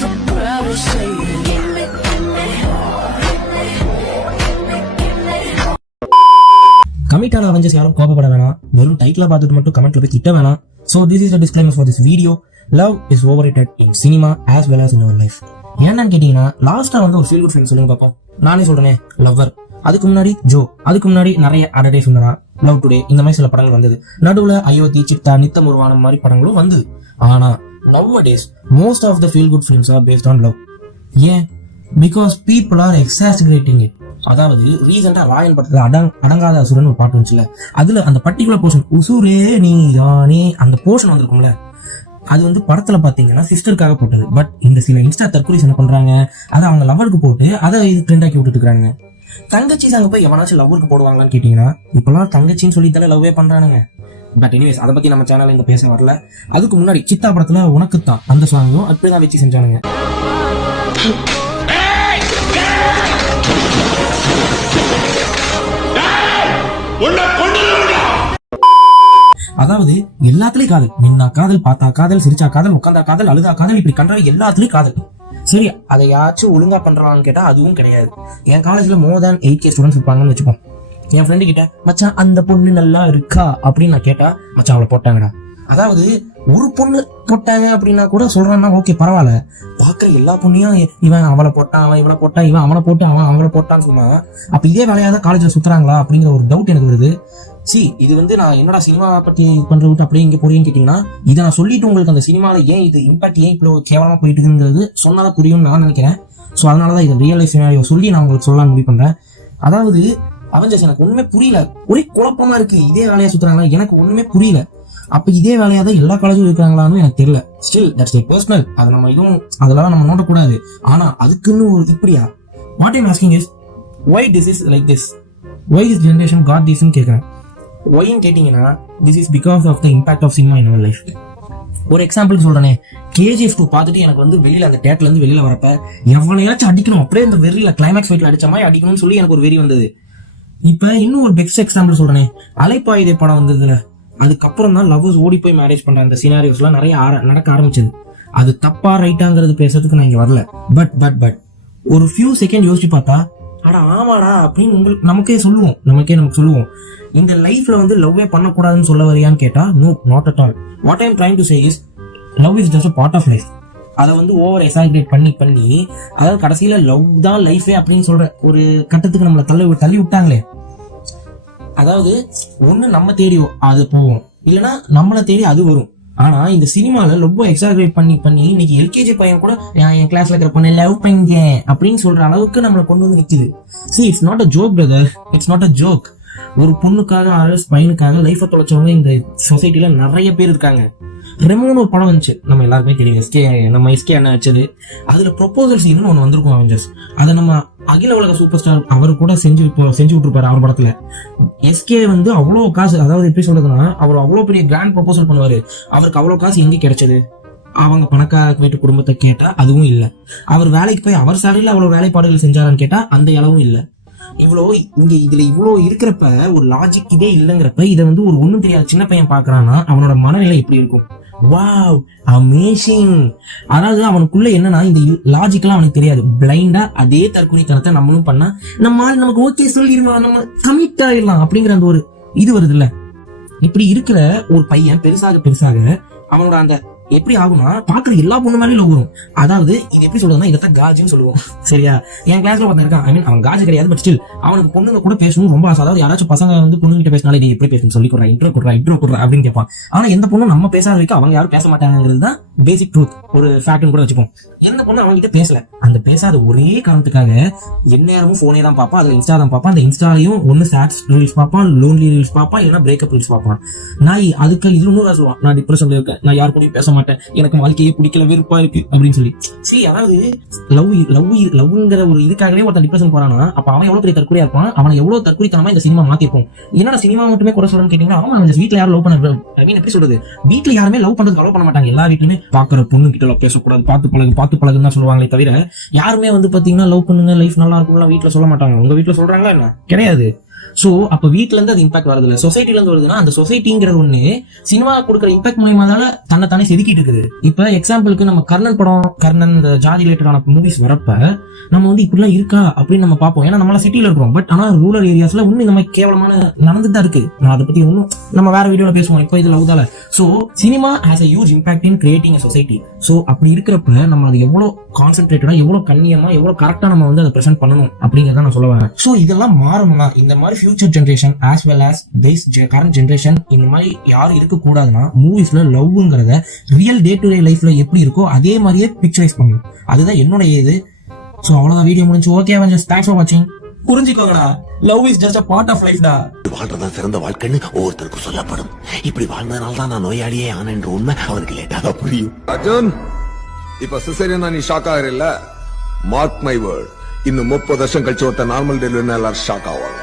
so proud to say it. கமிட்டான Avengers யாரும் கோபப்பட வேணாம், வெறும் டைட்டில் பார்த்துட்டு மட்டும் கமெண்ட்ல போய் திட்ட வேணாம். So this is the disclaimer for this video. Love is overrated in cinema as well as in our life. ஏன்னு கேட்டீங்கன்னா லாஸ்டா வந்து ஒரு ஃபீல் குட் ஃபிலிம் சொல்லுங்க பாப்போம். நானே சொல்றேனே லவ்வர், அதுக்கு முன்னாடி ஜோ, அதுக்கு முன்னாடி நிறைய அடடே சுந்தரா, லவ் டுடே, இந்த மாதிரி சில படங்கள் வந்தது. நடுவுல அயோத்தி, சித்தா, நித்தம் உருவானம் மாதிரி படங்களும் வந்து. ஆனா nowadays most of the feel good films are based on love. ஏன்? Because people are exaggerating it. அதாவது ரீசெண்டா ராயன் படத்துல அடங்காத அசுரன் ஒரு பாட்டு வந்துச்சுல, அதுல அந்த பர்டிகுலர் போர்ஷன் உசுரே நீ தானே அந்த போர்ஷன் வந்திருக்கும்ல, அது வந்து படத்துல பாத்தீங்கன்னா சிஸ்டருக்காக போட்டது. பட் இந்த சில இன்ஸ்டா தற்கொலைஸ் என்ன பண்றாங்க, அதை அவங்க லவருக்கு போட்டு அதை இது ட்ரெண்ட் ஆக்கி விட்டுட்டு இருக்காங்க. தங்கச்சி சாங்க போய் எவனாச்சும் லவ்வுக்கு போடுவாங்களான்னு கேட்டீங்கன்னா இப்பெல்லாம் தங்கச்சின்னு சொல்லித்தானே லவ்வே பண்றானுங்க. பட் எனிவேஸ் அதை பத்தி நம்ம சேனல்ல இங்க பேச வரல. அதுக்கு முன்னாடி சித்தா படத்துல உனக்குத்தான் அந்த சாங்கும் அப்படிதான் வச்சு செஞ்சானுங்க. அதாவது எல்லாத்துலயும் காதல், நின்னா காதல், பார்த்தா காதல், சிரிச்சா காதல், உட்காந்தா காதல், அழுதா காதல், இப்படி கண்ட எல்லாத்துலயும் காதல். சரி, அதை யாச்சும் ஒழுங்கா பண்றான்னு கேட்டா அதுவும் கிடையாது. என் காலேஜ்ல more than 8K ஸ்டூடெண்ட்ஸ் இருப்பாங்கன்னு வச்சுப்போம். என் ஃப்ரெண்டு கிட்ட மச்சான் அந்த பொண்ணு நல்லா இருக்கா அப்படின்னு நான் கேட்டா, மச்சான் அவளை போட்டாங்கடா. அதாவது ஒரு பொண்ணு போட்டாங்க அப்படின்னா கூட சொல்றான்னா ஓகே பரவாயில்ல, பாக்குற எல்லா பொண்ணையும் இவன் அவளை போட்டான், அவன் இவளை போட்டான், இவன் அவனை போட்டு அவன் அவளை போட்டான்னு சொன்னாங்க. அப்ப இதே வேலையாதான் காலேஜ்ல சுத்துறாங்களா அப்படிங்கிற ஒரு டவுட் எனக்கு வருது. இது வந்து நான் என்னடா சினிமா பத்தி பண்ற விட்டு அப்படியே இங்க போறீங்கன்னு கேட்டீங்கன்னா, இதை நான் சொல்லிட்டு உங்களுக்கு அந்த சினிமால ஏன் இது இம்பாக்ட் ஏன் இவ்வளவு கேவலமா போயிட்டு இருக்குங்கிறது சொன்னாதான் புரியும்னு நான் நினைக்கிறேன். சோ அதனாலதான் இதை ரியல் லைஃப் சினாரியோ சொல்லி நான் உங்களுக்கு சொல்லலாம் முடிவு பண்றேன். அதாவது அவெஞ்சர்ஸ் எனக்கு ஒண்ணுமே புரியல, ஒரே குழப்பமா இருக்கு. இதே வேலையா சுத்துறாங்களா எனக்கு ஒண்ணுமே புரியல. அப்ப இதே வேலையா தான் எல்லா காலேஜும் இருக்காங்களான்னு எனக்கு தெரியல. ஸ்டில் தட்ஸ் மை பர்சனல், அதை நம்ம இதுவும் அதெல்லாம் நம்ம நோட்டக்கூடாது. ஆனா அதுக்குன்னு ஒரு இப்படியா? What I'm asking is why this is like this, why this generation got this ன்னு கேக்குறேன். ஒய்ன்னு கேட்டீங்கன்னா this is because of the impact of cinema in our life. ஒரு எக்ஸாம்பிள் சொல்றேனே, KGF 2 பார்த்துட்டு எனக்கு வந்து வெளியில அந்த தியேட்டர்ல இருந்து வெளியில வரப்ப எவனையாச்சும் அடிக்கணும், அப்படியே அந்த வெறியில கிளைமேக்ஸ் ஃபைட்ல அடிச்ச மாதிரி அடிக்கணும்னு சொல்லி எனக்கு ஒரு வெறி வந்தது. இப்ப இன்னும் ஒரு பெஸ்ட் எக்ஸாம்பிள் சொல்றேனே, அலைப்பாயுதே படம் வந்ததுல, அதுக்கப்புறம் தான் லவ்வர்ஸ் ஓடி போய் மேரேஜ் பண்ற அந்த சினாரியோஸ் எல்லாம் நிறைய நடக்க ஆரம்பிச்சது. அது தப்பா ரைட்டாங்கிறது பேசுறதுக்கு நான் இங்க வரல. பட் ஒரு ஃபியூ செகண்ட் யோசிச்சு பார்த்தா, அட ஆமாடா அப்படின்னு உங்களுக்கு நமக்கு சொல்லுவோம். இந்த லைஃப்ல வந்து லவ்வே பண்ணக்கூடாதுன்னு சொல்ல வரியான்னு கேட்டா no, not at all. What I am trying to say is love is just a part of life. அதை வந்து ஓவர் எக்ஸாஜரேட் பண்ணி அதாவது கடைசியில லவ் தான் லைஃபே அப்படின்னு சொல்ற ஒரு கட்டத்துக்கு நம்மளை தள்ளி விட்டாங்களே. அதாவது ஒண்ணு நம்ம தேடி அது போவோம், இல்லைன்னா நம்மளை தேடி அது வரும். ஆனா இந்த சினிமால ரொம்ப எக்ஸாஜரேட் பண்ணி இன்னைக்கு LKG பையன் கூட என் கிளாஸ்ல இருக்கிற பொண்ணு லவ் பண்ணிங்க அப்படின்னு சொல்ற அளவுக்கு நம்மளை கொண்டு வந்து நிக்குது. It's not a joke brother, it's not a joke. ஒரு பொண்ணுக்காக பையனுக்காக லைஃபை தொலைச்சவங்க இந்த சொசைட்டில நிறைய பேர் இருக்காங்க. ரெமோன்னு ஒரு படம் வந்துச்சு, நம்ம எல்லாருக்குமே தெரியும், நம்ம எஸ்கே அண்ணா வச்சது. அதுல ப்ரொபோசல் சீன் ஒண்ணு வந்திருக்கும் அவெஞ்சர்ஸ். அதை நம்ம அகில உலக சூப்பர் ஸ்டார் அவரு கூட செஞ்சு விட்டுருப்பாரு அவர் படத்துல. எஸ்கே வந்து அவ்வளவு காசு, அதாவது எப்படி சொல்றதுன்னா, அவர் அவ்வளவு பெரிய கிராண்ட் ப்ரொபோசல் பண்ணுவாரு. அவருக்கு அவ்வளவு காசு எங்க கிடைச்சது? அவங்க பணக்கார வீட்டு குடும்பத்தை கேட்டா அதுவும் இல்ல. அவர் வேலைக்கு போய் அவர் சேலரியில அவ்வளவு வேலைப்பாடுகள் செஞ்சாரான்னு கேட்டா அந்த அளவும் இல்ல. இதுல இவ்வளவு இருக்கிறப்ப ஒரு லாஜிக் இதே இல்லங்கிறப்ப இதை வந்து ஒரு ஒண்ணும் தெரியாத சின்ன பையன் பாக்குறான்னா அவனோட மனநிலை எப்படி இருக்கும்? Wow, amazing. அதாவது அவனுக்குள்ள என்னன்னா இந்த லாஜிக்கெல்லாம் அவனுக்கு தெரியாது. பிளைண்டா அதே தற்கொலைத்தனத்தை நம்மளும் பண்ணா நமக்கு ஓகே சொல்லிடுவான், நம்ம கமிட் ஆயிடலாம் அப்படிங்கிற அந்த ஒரு இது வருது இல்ல. இப்படி இருக்கிற ஒரு பையன் பெருசாக அவனோட அந்த எப்படி ஆகும்னா பாக்குற எல்லா பொண்ணு மேலேயும் லவ் வரும். அதாவது இது எப்படி சொல்றதுன்னா, இதைத்தான் காஜுன்னு சொல்லுவோம். சரியா? என் கிளாஸ்ல ஒருத்தன் இருக்கான், ஐ மீன் அவன் காஜு கிடையாது, பட் ஸ்டில் அவனுக்கு பொண்ணுங்க கூட பேசணும் ரொம்ப ஆசை. அதாவது யாராச்சும் பசங்க வந்து பொண்ணுகிட்ட பேசினாலே நீ எப்படி பேசணும் சொல்லி கொடுறா, இன்ட்ரோ கொடுறா அப்படின்னு கேட்பான். ஆனா எந்த பொண்ணும் நம்ம பேசாத வரைக்கும் அவங்க யாரும் பேச மாட்டாங்கிறது தான் பேசிக் ட்ரூத், ஒரு ஃபேக்ட்னு கூட வச்சுப்போம். எந்த பொண்ணு அவங்க கிட்ட பேசல, அந்த பேசாத ஒரே காரணத்துக்காக எந்நேரமும் போனே தான் பார்ப்பான், அதுல இன்ஸ்டா தான் பார்ப்பான். அந்த இன்ஸ்டாலையும் ஒன்னு சேட் ரீல்ஸ் பார்ப்பான், லோன்லி ரீல்ஸ் பார்ப்பான், இல்லைன்னா பிரேக்கப் ரீல்ஸ் பார்ப்பான். நான் அதுக்கு இது இன்னொரு சொல்லுவான், நான் டிப்ரெஷன்ல இருக்கேன், நான் யாரு கூடயும் பேச மாட்டேன், எனக்கு வாழ்க்கையே பிடிக்கல, வெறுப்பா இருக்கு அப்படின்னு சொல்லி. சரி, அதாவது லவ்ங்கிற ஒரு இதுக்காகவே ஒருத்தன் டிப்ரெஷன் போறானா, அப்ப அவன் எவ்வளவு பெரிய தற்கொலையா இருப்பான், அவனை எவ்வளவு தற்கொலைத்தனமா இந்த சினிமா மாத்திருக்கும். என்னடா சினிமா மட்டுமே குறை சொல்லணும்னு கேட்டீங்கன்னா, அவன் வீட்டுல யாரும் லவ் பண்ண, ஐ மீன் எப்படி சொல்றது, வீட்டுல யாருமே லவ் பண்றது அலோவ் பண்ண மாட்டாங்க. எல்லா வீட்லயுமே பாக்குற பொண்ணு கிட்ட பேசக்கூடாது, பார்த்து பழகுன்னு தான் சொல்லுவாங்களே தவிர யாருமே வந்து பாத்தீங்கன்னா லவ் பண்ணுங்க லைஃப் நல்லா இருக்கும் வீட்டுல சொல்ல மாட்டாங்க. உங்க வீட்டுல சொல்றாங்களா என்ன? கிடையாது. சோ அப்ப வீட்ல இருந்து அது இம்பாக்ட் வரது இல்ல, சொசைட்டில இருந்து வருதுன்னா அந்த சொசைட்டிங்கிறது ஒண்ணு சினிமா கொடுக்குற இம்பாக்ட் மூலியமா தன்னை தானே செதுக்கிட்டு இருக்குது. இப்ப எக்ஸாம்பிளுக்கு நம்ம கர்ணன் படம், கர்ணன் இந்த ஜாதி ரிலேட்டடான மூவிஸ் வரப்ப நம்ம வந்து இப்படிலாம் இருக்கா அப்படின்னு நம்ம பார்ப்போம். ஏன்னா நம்மள சிட்டில இருக்கிறோம். பட் ஆனா ரூரல் ஏரியாஸ்ல இன்னும் இந்த மாதிரி கேவலமான நடந்துட்டு தான் இருக்கு. நான் அதை பத்தி ஒன்னும் நம்ம வேற வீடியோல பேசுவோம். இப்போ இதுல உதால so cinema has a huge impact in creating a society. So அப்படி இருக்கிறப்ப நம்ம அது எவ்வளவு கான்சென்ட்ரேட்டடா, எவ்வளவு கண்ணியமா, எவ்வளவு கரெக்டா நம்ம வந்து அதை பிரசென்ட் பண்ணணும் அப்படிங்கறத நான் சொல்ல வரேன். சோ இதெல்லாம் மாறணும்னா இந்த மாதிரி future generation as well as this current generation இந்த மாதிரி யாரும் இருக்க கூடாதுன்னா மூவிஸ்ல லவ்ங்கிறத ரியல் டே டு டே லைஃப்ல எப்படி இருக்கோ அதே மாதிரியே பிக்சரைஸ் பண்ணணும். அதுதான் என்னோட இது. சோ அவ்வளவுதான், வீடியோ முடிஞ்சு. ஓகே அவெஞ்சர்ஸ், தேங்க்ஸ் ஃபார் வாட்சிங். புரிஞ்சுக்கோங்கடா, love is just a part of life டா. வாழ்றதா சிறந்த வாழ்க்கைன்னு ஒவ்வொருத்தருக்கும் சொல்லப்படும். இப்படி வாழ்ந்ததுனால தான் நான் நோயாளியே ஆனேன்ற உண்மை அவனுக்கு லேட்டாக புரியும். அர்ஜுன், இப்ப சிசேரியனா நீ ஷாக் ஆகல. மார்க் மை வேர்ட், இன்னும் 30 வருஷம் கழிச்சு ஒருத்த நார்மல் டெலிவரி எல்லாரும் ஷாக் ஆவாங்க.